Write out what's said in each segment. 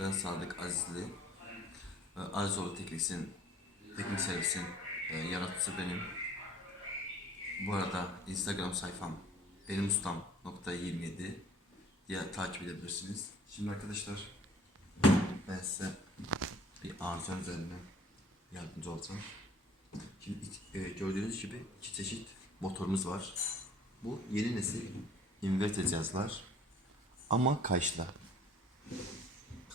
Ben Sadık Azizli. Ee, Azizoğlu Teknik'sin, teknik servisin e, yaratıcısı benim. Bu arada Instagram sayfam benim ustam nokta 27 diye takip edebilirsiniz. Şimdi arkadaşlar ben size bir arıza üzerine yardımcı olacağım. Şimdi e, gördüğünüz gibi iki çeşit motorumuz var. Bu yeni nesil inverter cihazlar ama kaçlı.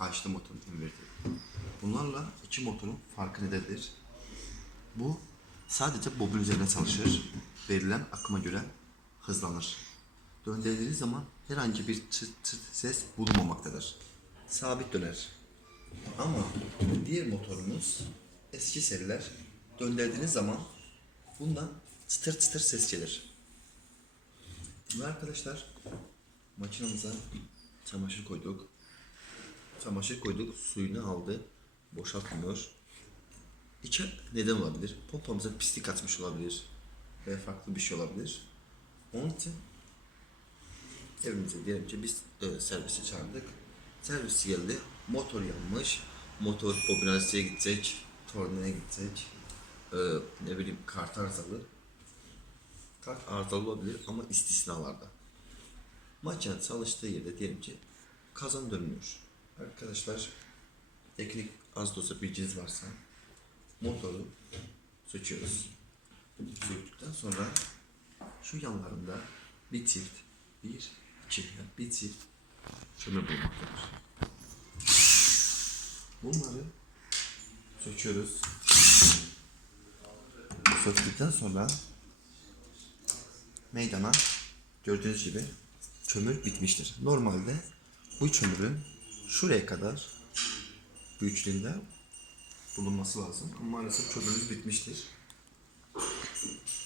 Kaçlı motor inverter. Bunlarla iki motorun farkı nedir? Bu sadece bobin üzerine çalışır. Verilen akıma göre hızlanır. Döndürdüğünüz zaman herhangi bir çıt çıt ses bulunmamaktadır. Sabit döner. Ama diğer motorumuz eski seriler döndürdüğünüz zaman bundan çıtır çıtır ses gelir. Ve arkadaşlar makinamıza çamaşır koyduk. Çamaşır koyduk, suyunu aldı, boşaltmıyor. İki neden olabilir? Pompamıza pislik atmış olabilir veya farklı bir şey olabilir. Onun için evimize diyelim ki biz e, servisi çağırdık. Servis geldi, motor yanmış, motor bobinasıya gidecek, tornaya gidecek, e, ne bileyim kart arızalı. Kart arızalı olabilir ama istisnalarda. Makine çalıştığı yerde diyelim ki kazan dönmüyor. Arkadaşlar teknik az da olsa bilginiz varsa motoru söküyoruz. Söktükten sonra şu yanlarında bir çift, bir, iki, bir çift kömür bulunmaktadır. Bunları söküyoruz. Söktükten sonra meydana gördüğünüz gibi kömür bitmiştir. Normalde bu kömürün şuraya kadar büyüklüğünde bulunması lazım. Ama maalesef kömürümüz bitmiştir.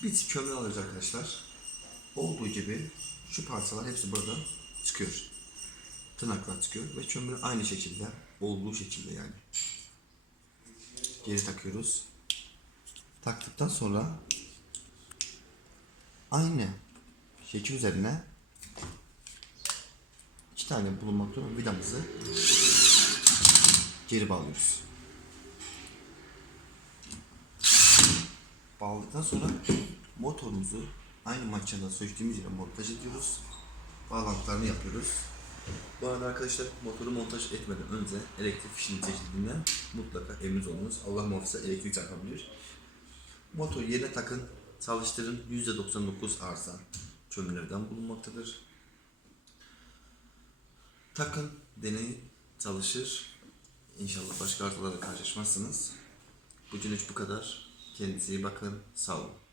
Bir kömür alıyoruz arkadaşlar. Olduğu gibi şu parçalar hepsi buradan çıkıyor. Tırnaklar çıkıyor ve kömürü aynı şekilde olduğu şekilde yani. Geri takıyoruz. Taktıktan sonra aynı şekil üzerine iki tane bulunmakta olan vidamızı geri bağlıyoruz. Bağladıktan sonra motorumuzu aynı makineden söktüğümüz yere montaj ediyoruz. Bağlantılarını yapıyoruz. Bu arada arkadaşlar motoru montaj etmeden önce elektrik fişini çekildiğinden mutlaka eminiz olunuz. Allah muhafaza elektrik çarpabilir. Motor yerine takın, çalıştırın. %99 arıza kömürlerden bulunmaktadır. Takın, deneyin, çalışır. İnşallah başka arızalarla karşılaşmazsınız. Bugünlük bu kadar. Kendinize iyi bakın. Sağ olun.